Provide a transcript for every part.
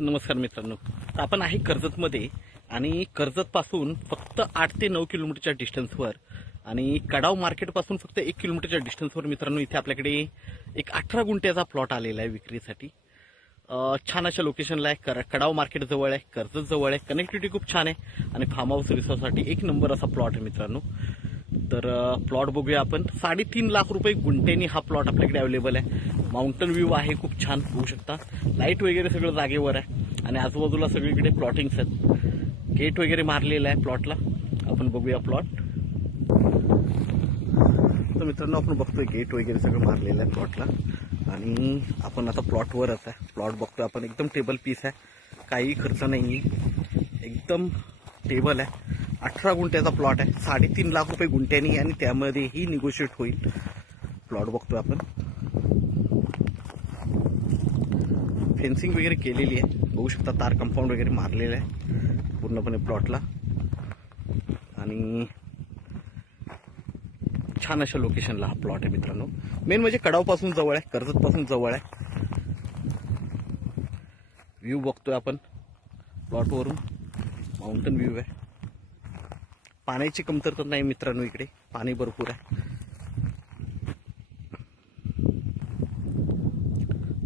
नमस्कार मित्रांनो, तर आपण आहे कर्जतमध्ये आणि कर्जतपासून फक्त 8 ते 9 किलोमीटरच्या डिस्टन्सवर आणि कडाव मार्केटपासून फक्त 1 किलोमीटरच्या डिस्टन्सवर मित्रांनो इथे आपल्याकडे एक 18 गुंठ्याचा प्लॉट आलेला आहे विक्रीसाठी. छान अशा लोकेशनला आहे. कडाव मार्केट जवळ आहे, कर्जत जवळ आहे, कनेक्टिव्हिटी खूप छान आहे आणि फार्म हाऊस रिसॉर्टसाठी एक नंबर असा प्लॉट आहे मित्रांनो. तर प्लॉट बघूया आपण. 3.5 लाख रुपये गुंठ्यानी हा प्लॉट आपल्याकडे अवेलेबल आहे. माउंटन व्ह्यू आहे, खूप छान बघू शकता. लाईट वगैरे सगळं जागेवर आहे आणि आजूबाजूला सगळीकडे प्लॉटिंग्स आहेत. गेट वगैरे मारलेलं आहे प्लॉटला. आपण बघूया प्लॉट. तर मित्रांनो आपण बघतोय गेट वगैरे सगळं मारलेलं आहे प्लॉटला आणि आपण आता प्लॉटवरच आहे. प्लॉट बघतोय आपण, एकदम टेबल पीस आहे, काही खर्च नाही आहे, एकदम टेबल आहे. 18 गुंठ्याचा प्लॉट आहे, 3.5 लाख रुपये गुंठ्यानी आणि त्यामध्येही निगोशिएट होईल. प्लॉट बघतोय आपण, फेन्सिंग वगैरे केलेली आहे, बघू शकता. तार कंपाऊंड वगैरे मारलेलं आहे पूर्णपणे प्लॉटला आणि छान अशा लोकेशनला हा प्लॉट आहे मित्रांनो. मेन म्हणजे कडावपासून जवळ आहे, कर्जतपासून जवळ आहे. व्ह्यू बघतोय आपण प्लॉटवरून, माउंटन व्ह्यू आहे. पाण्याची कमतरता नाही मित्रांनो, इकडे पाणी भरपूर आहे.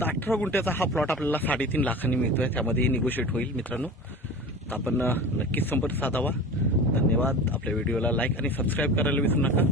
तर 18 गुंठ्याचा हा प्लॉट आपल्याला 3.5 लाखांनी मिळतोय, त्यामध्ये निगोशिएट होईल मित्रांनो. तर आपण नक्कीच संपर्क साधावा. धन्यवाद. आपल्या व्हिडिओला लाईक आणि सबस्क्राईब करायला विसरू नका.